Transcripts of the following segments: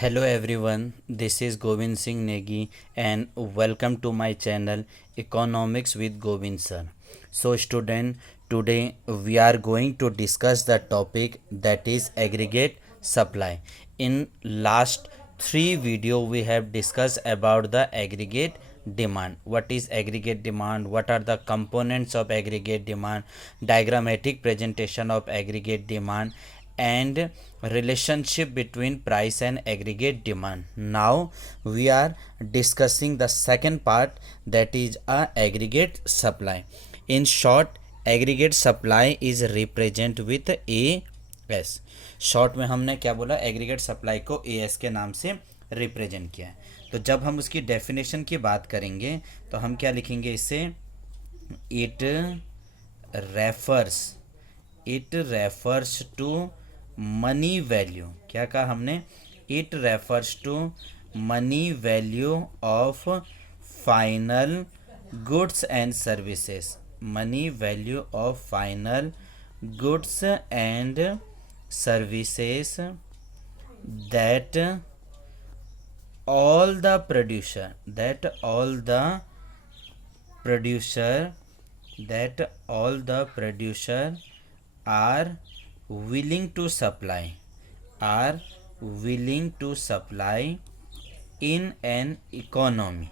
Hello everyone, this is Govind Singh Negi and welcome to my channel Economics with Govind Sir. So student, today we are going to discuss the topic that is aggregate supply. In last 3 video we have discussed about the aggregate demand. What is aggregate demand, what are the components of aggregate demand, diagrammatic presentation of aggregate demand, and relationship between price and aggregate demand. Now we are discussing the second part, that is a aggregate supply. In short, aggregate supply is represent with AS. Short में हमने क्या बोला, aggregate supply को AS के नाम से represent किया है. तो जब हम उसकी डेफिनेशन की बात करेंगे तो हम क्या लिखेंगे इसे, it refers to money value. क्या कहा हमने, it refers to money value of final goods and services. Money value of final goods and services that all the producer that all the producer are willing to supply in an economy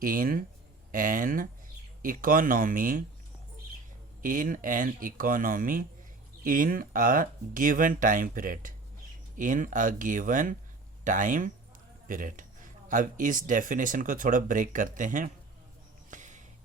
in a given time period. अब इस definition को थोड़ा break करते हैं.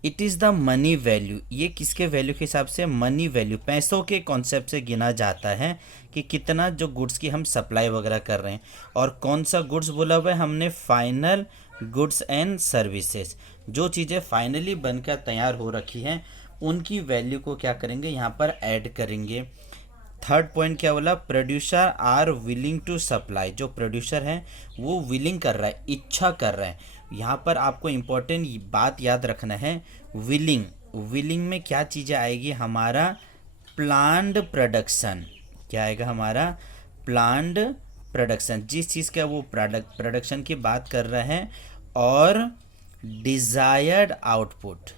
It is the money value, ये किसके value के हिसाब से, मनी वैल्यू, पैसों के कॉन्सेप्ट से गिना जाता है कि कितना जो गुड्स की हम सप्लाई वगैरह कर रहे हैं. और कौन सा गुड्स बोला हुआ है हमने, फाइनल गुड्स एंड सर्विसेज. जो चीज़ें फाइनली बनकर तैयार हो रखी हैं उनकी वैल्यू को क्या करेंगे, यहाँ पर ऐड करेंगे. थर्ड पॉइंट क्या बोला, producer are willing to supply. जो प्रोड्यूसर है वो विलिंग कर रहा है, इच्छा कर रहा है. यहाँ पर आपको इम्पोर्टेंट बात याद रखना है, विलिंग में क्या चीज़ें आएगी, हमारा प्लान्ड प्रोडक्शन. क्या आएगा, हमारा प्लान्ड प्रोडक्शन, जिस चीज़ का वो प्रोडक्शन की बात कर रहे हैं. और डिज़ायर्ड आउटपुट,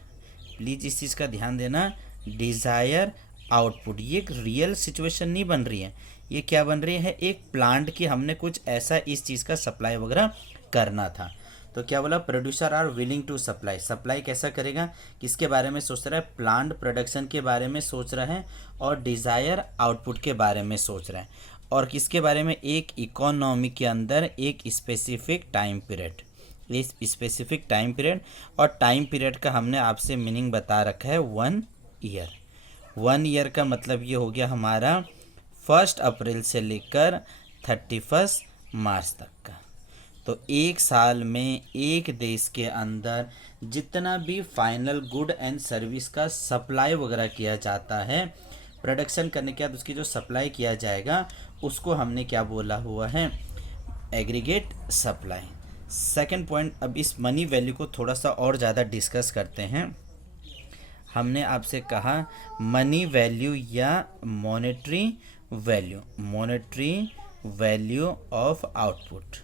प्लीज़ इस चीज़ का ध्यान देना, डिज़ायर आउटपुट. ये एक रियल सिचुएशन नहीं बन रही है, ये क्या बन रही है, एक प्लांट की हमने कुछ ऐसा इस चीज़ का सप्लाई वगैरह करना था. तो क्या बोला, producer are willing to supply कैसा करेगा, किसके बारे में सोच रहा है, प्लांट प्रोडक्शन के बारे में सोच रहा है और डिज़ायर आउटपुट के बारे में सोच रहा है. और किसके बारे में, एक इकोनॉमी के अंदर एक स्पेसिफिक टाइम पीरियड. इस स्पेसिफिक टाइम पीरियड, और टाइम पीरियड का हमने आपसे मीनिंग बता रखा है 1 ईयर. 1 ईयर का मतलब ये हो गया हमारा 1 अप्रैल से लेकर 31 मार्च तक का. तो एक साल में एक देश के अंदर जितना भी फाइनल गुड एंड सर्विस का सप्लाई वगैरह किया जाता है, प्रोडक्शन करने के बाद उसकी जो सप्लाई किया जाएगा उसको हमने क्या बोला हुआ है, एग्रीगेट सप्लाई. सेकंड पॉइंट, अब इस मनी वैल्यू को थोड़ा सा और ज़्यादा डिस्कस करते हैं. हमने आपसे कहा मनी वैल्यू या monetary value of output.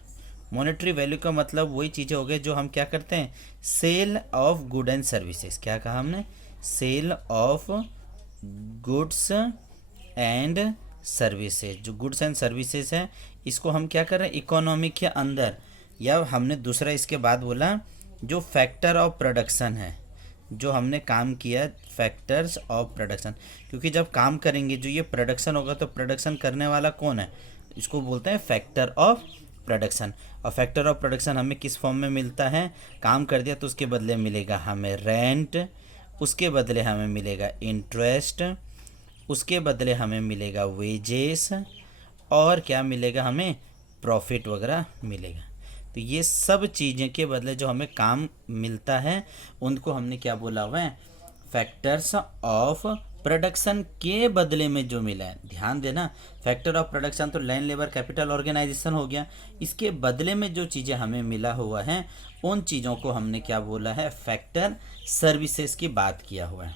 Monetary value का मतलब वही चीज़ें हो गई जो हम क्या करते हैं, sale of good and services. क्या कहा हमने, sale of goods and services. जो गुड्स एंड सर्विसेज है इसको हम क्या कर रहे हैं, इकोनॉमी के अंदर, या हमने दूसरा इसके बाद बोला जो फैक्टर ऑफ प्रोडक्शन है, जो हमने काम किया फैक्टर्स ऑफ प्रोडक्शन. क्योंकि जब काम करेंगे जो ये प्रोडक्शन होगा तो प्रोडक्शन करने वाला कौन है, इसको बोलते हैं फैक्टर ऑफ प्रोडक्शन. और फैक्टर ऑफ प्रोडक्शन हमें किस फॉर्म में मिलता है, काम कर दिया तो उसके बदले मिलेगा हमें रेंट, उसके बदले हमें मिलेगा इंटरेस्ट, उसके बदले हमें मिलेगा वेजेस, और क्या मिलेगा हमें, प्रॉफिट वगैरह मिलेगा. तो ये सब चीज़ें के बदले जो हमें काम मिलता है उनको हमने क्या बोला हुआ है, फैक्टर्स ऑफ प्रोडक्शन के बदले में जो मिला है. ध्यान देना, फैक्टर ऑफ प्रोडक्शन तो लैंड लेबर कैपिटल ऑर्गेनाइजेशन हो गया, इसके बदले में जो चीज़ें हमें मिला हुआ है उन चीज़ों को हमने क्या बोला है, फैक्टर सर्विसेज की बात किया हुआ है.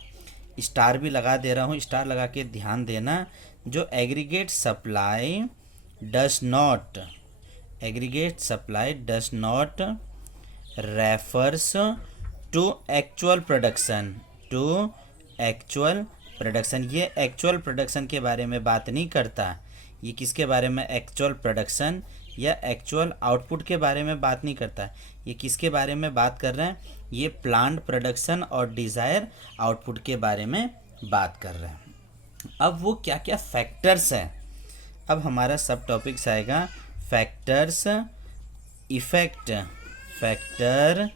स्टार भी लगा दे रहा हूँ, स्टार लगा के ध्यान देना. जो aggregate supply does not aggregate supply does not refers to actual production, to actual production. ये एक्चुअल प्रोडक्शन के बारे में बात नहीं करता। ये किसके बारे में, एक्चुअल प्रोडक्शन या एक्चुअल आउटपुट के बारे में बात नहीं करता। ये किसके बारे में बात कर रहे हैं, ये प्लांट प्रोडक्शन और डिज़ायर आउटपुट के बारे में बात कर रहे हैं। अब वो क्या क्या फैक्टर्स हैं, अब हमारा सब टॉपिक्स आएगा factors effect, factor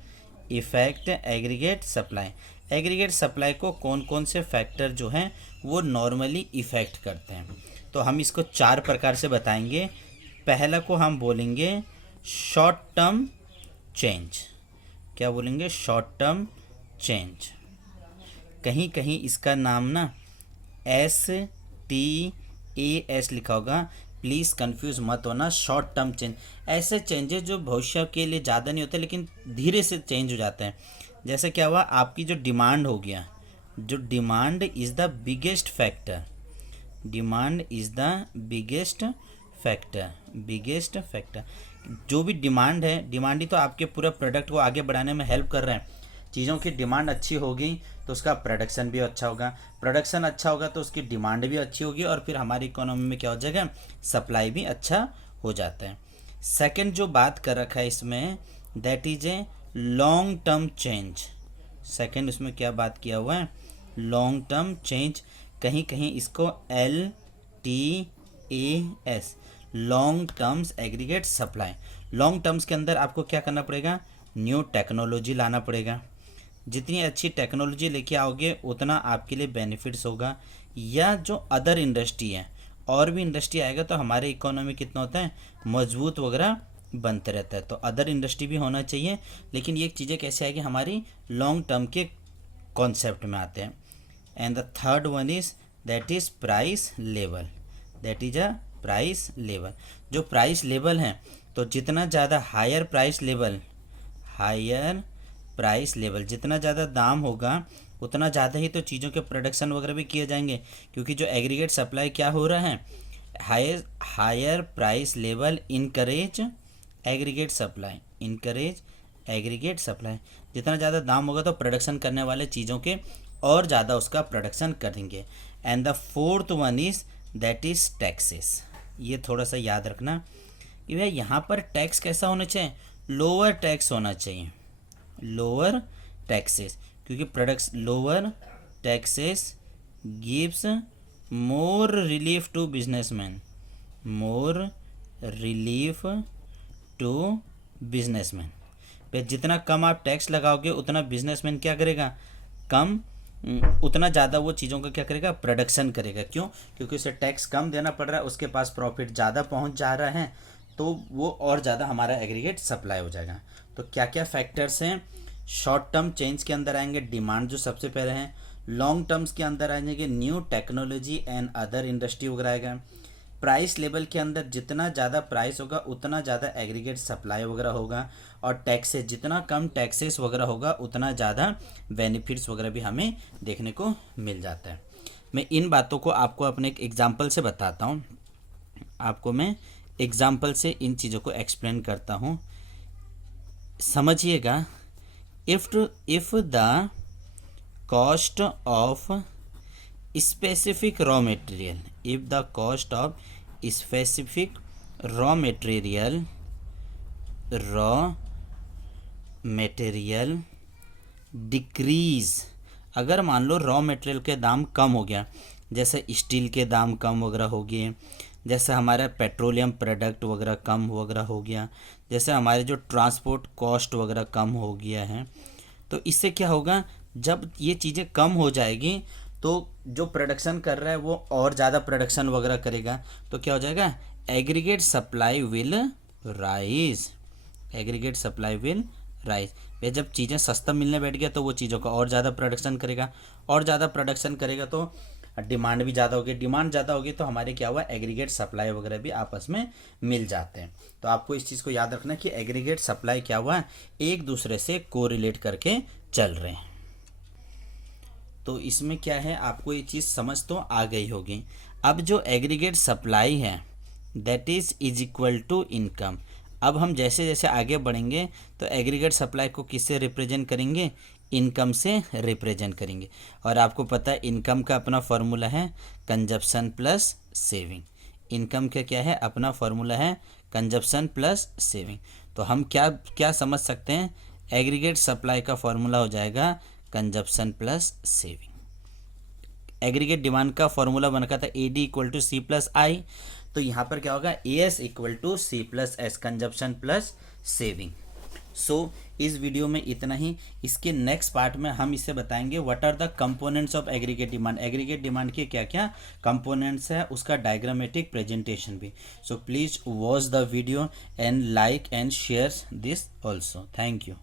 effect aggregate supply. Aggregate supply को कौन कौन से फैक्टर जो हैं वो नॉर्मली इफ़ेक्ट करते हैं, तो हम इसको 4 प्रकार से बताएंगे। पहला को हम बोलेंगे शॉर्ट टर्म चेंज। क्या बोलेंगे, शॉर्ट टर्म चेंज। कहीं कहीं इसका नाम ना STAS लिखा होगा, प्लीज़ कंफ्यूज मत होना। शॉर्ट टर्म चेंज ऐसे चेंजेस जो भविष्य के लिए ज़्यादा नहीं होते लेकिन धीरे से चेंज हो जाते हैं। जैसे क्या हुआ, आपकी जो डिमांड हो गया, जो demand is the biggest factor, demand is the biggest factor, biggest factor. जो भी डिमांड है, डिमांड ही तो आपके पूरा प्रोडक्ट को आगे बढ़ाने में हेल्प कर रहे हैं। चीज़ों की डिमांड अच्छी होगी तो उसका प्रोडक्शन भी अच्छा होगा, प्रोडक्शन अच्छा होगा तो उसकी डिमांड भी अच्छी होगी और फिर हमारी इकोनॉमी में क्या हो जाएगा, सप्लाई भी अच्छा हो जाता है। सेकंड जो बात कर रखा है इसमें, that is a long term change. Second उसमें क्या बात किया हुआ है, लॉन्ग टर्म चेंज। कहीं कहीं इसको LTAS, long terms aggregate supply. Long terms के अंदर आपको क्या करना पड़ेगा, न्यू टेक्नोलॉजी लाना पड़ेगा। जितनी अच्छी टेक्नोलॉजी लेके आओगे उतना आपके लिए बेनिफिट्स होगा। या जो अदर इंडस्ट्री है, और भी इंडस्ट्री आएगा तो हमारे इकोनॉमी कितना होता है, मजबूत वगैरह बनते रहता है। तो अदर इंडस्ट्री भी होना चाहिए, लेकिन ये चीज़ें कैसे आएगी, हमारी लॉन्ग टर्म के कॉन्सेप्ट में आते हैं। And the third one is that is price level, that is a price level. जो प्राइस लेवल है, तो जितना ज़्यादा higher price level, higher price level, जितना ज़्यादा दाम होगा उतना ज़्यादा ही तो चीज़ों के प्रोडक्शन वगैरह भी किए जाएंगे। क्योंकि जो एग्रीगेट सप्लाई क्या हो रहा है, higher price level encourage aggregate supply, encourage aggregate supply. जितना ज़्यादा दाम होगा तो प्रोडक्शन करने वाले चीज़ों के और ज़्यादा उसका प्रोडक्शन करेंगे। And the fourth one is that is taxes. ये थोड़ा सा याद रखना कि भैया यहाँ पर टैक्स कैसा होना चाहिए, लोअर टैक्स होना चाहिए, लोअर टैक्सेस। क्योंकि products, lower taxes gives more relief to businessman, more relief to businessman. पे जितना कम आप टैक्स लगाओगे उतना बिजनेसमैन क्या करेगा, कम, उतना ज़्यादा वो चीज़ों का क्या करेगा, प्रोडक्शन करेगा। क्यों, क्योंकि उसे टैक्स कम देना पड़ रहा है, उसके पास प्रॉफिट ज़्यादा पहुंच जा रहा है, तो वो और ज़्यादा हमारा एग्रीगेट सप्लाई हो जाएगा। तो क्या क्या फैक्टर्स हैं, शॉर्ट टर्म चेंज के अंदर आएंगे डिमांड जो सबसे पहले हैं, लॉन्ग टर्म्स के अंदर आएंगे new technology and other industry वगैरह आएगा। प्राइस लेवल के अंदर जितना ज़्यादा प्राइस होगा उतना ज़्यादा एग्रीगेट सप्लाई वगैरह होगा। और टैक्सेस, जितना कम टैक्सेस वगैरह होगा उतना ज़्यादा बेनिफिट्स वगैरह भी हमें देखने को मिल जाता है। मैं इन बातों को आपको अपने एक एग्जाम्पल से बताता हूँ, आपको मैं एग्जाम्पल से इन चीज़ों को एक्सप्लेन करता हूँ, समझिएगा। If the cost of specific raw material, if the cost of specific raw material decrease, अगर मान लो रॉ मटेरियल के दाम कम हो गया, जैसे स्टील के दाम कम वगैरह हो गए, जैसे हमारा पेट्रोलियम प्रोडक्ट वगैरह कम वगैरह हो गया, जैसे हमारे जो ट्रांसपोर्ट कॉस्ट वगैरह कम हो गया है, तो इससे क्या होगा, जब ये चीज़ें कम हो जाएगी तो जो प्रोडक्शन कर रहा है वो और ज़्यादा प्रोडक्शन वगैरह करेगा, तो क्या हो जाएगा, aggregate supply will rise, aggregate supply will rise. ये जब चीज़ें सस्ता मिलने बैठ गया तो वो चीज़ों का और ज़्यादा प्रोडक्शन करेगा, और ज़्यादा प्रोडक्शन करेगा तो डिमांड भी ज़्यादा होगी, डिमांड ज़्यादा होगी तो हमारे क्या हुआ, एग्रीगेट सप्लाई वगैरह भी आपस में मिल जाते हैं। तो आपको इस चीज़ को याद रखना कि एग्रीगेट सप्लाई क्या हुआ, एक दूसरे से कोरिलेट करके चल रहे हैं। तो इसमें क्या है, आपको ये चीज़ समझ तो आ गई होगी। अब जो एग्रीगेट सप्लाई है that is equal to income. अब हम जैसे जैसे आगे बढ़ेंगे तो एग्रीगेट सप्लाई को किससे रिप्रेजेंट करेंगे, इनकम से रिप्रेजेंट करेंगे। और आपको पता है इनकम का अपना फॉर्मूला है कंजप्शन प्लस सेविंग। इनकम का क्या है, अपना फॉर्मूला है कंजप्शन प्लस सेविंग। तो हम क्या क्या समझ सकते हैं, एग्रीगेट सप्लाई का फॉर्मूला हो जाएगा consumption plus saving. Aggregate demand का फॉर्मूला बनका था AD equal to C plus I, तो यहाँ पर क्या होगा AS equal to C plus S, consumption plus saving. So इस वीडियो में इतना ही। इसके नेक्स्ट पार्ट में हम इसे बताएंगे what are the components of aggregate demand, aggregate demand के क्या क्या कंपोनेंट्स है, उसका डायग्रामेटिक प्रेजेंटेशन भी। So please watch the video and like and share this also. Thank you.